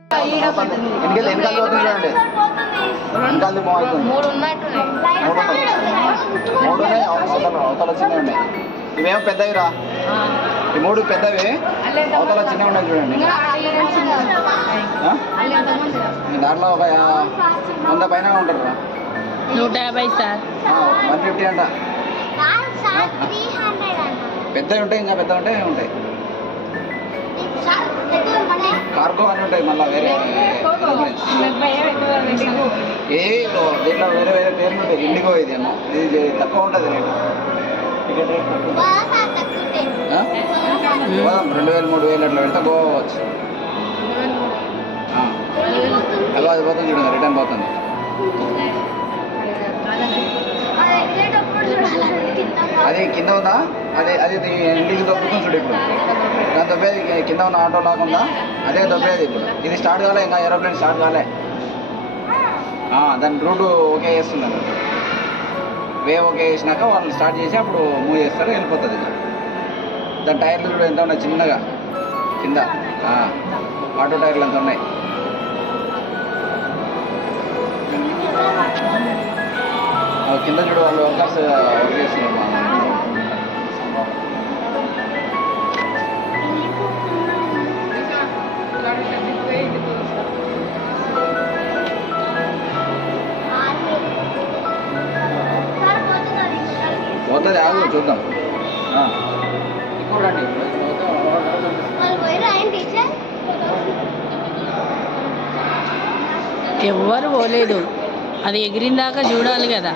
వెనకాల పోతుంది చూడండి, వెనకాల బాగుంటుంది. మూడు ఉన్నాయి, అవతల చిన్నవి ఉన్నాయి. ఇవేమో పెద్దవిరా, ఈ మూడు పెద్దవి, అవతల చిన్నవి ఉన్నాయి చూడండి. దాంట్లో ఒక 100 పైన ఉంటారు రా. 150 సార్, 150 అంట. పెద్దవి ఉంటాయి, ఇంకా పెద్దవి ఉంటాయి. కార్గో అని ఉంటాయి మళ్ళీ వేరే ఏ దీంట్లో వేరే వేరే పేర్లు ఉంటాయి. ఇండిగో ఇది అన్న, ఇది తక్కువ ఉంటుంది రేటు. 2000 3000 అట్లా పెడితే పోవచ్చు. అలా అది పోతుంది చూడండి, రిటర్న్ పోతుంది. అది కింద ఉందా, అది ఇంటికి దొబ్బుతుంది చూడు. ఇప్పుడు దాని దొబ్బేది కింద ఉన్న ఆటో లాగుందా, అదే దొబ్బేది. ఇప్పుడు ఇది స్టార్ట్ కాలే, ఇంకా ఏరోప్లేన్ స్టార్ట్ కాలే. దాని రూట్ ఓకే చేస్తున్నారు, వే ఓకే చేసినాక వాళ్ళు స్టార్ట్ చేసి అప్పుడు మూవ్ చేస్తారు, వెళ్ళిపోతుంది. దాని టైర్లు కూడా ఎంత ఉన్నాయి చిన్నగా కింద, ఆటో టైర్లు ఎంత ఉన్నాయి. కింద చూడు, వాళ్ళు వర్కర్స్ వర్క్ చేస్తున్నారు. పోతుంది, ఆగు చూద్దాం. ఇప్పుడు రండి, ఎవ్వరు పోలేదు, అది ఎగిరిందాకా చూడాలి కదా.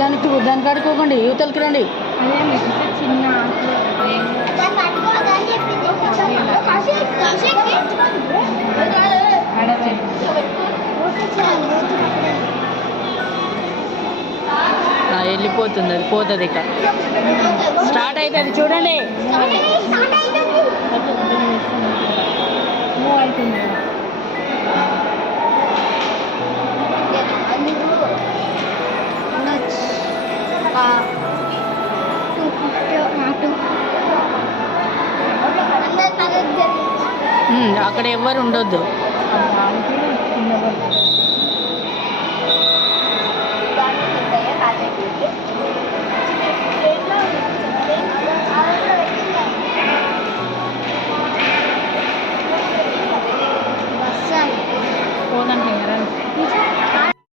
దాన్ని కడుక్కోకండి, యువతలకి రండి. వెళ్ళిపోతుంది, అది పోతుంది. ఇక స్టార్ట్ అవుతుంది చూడండి. అక్కడ ఎవ్వరు ఉండొద్దు.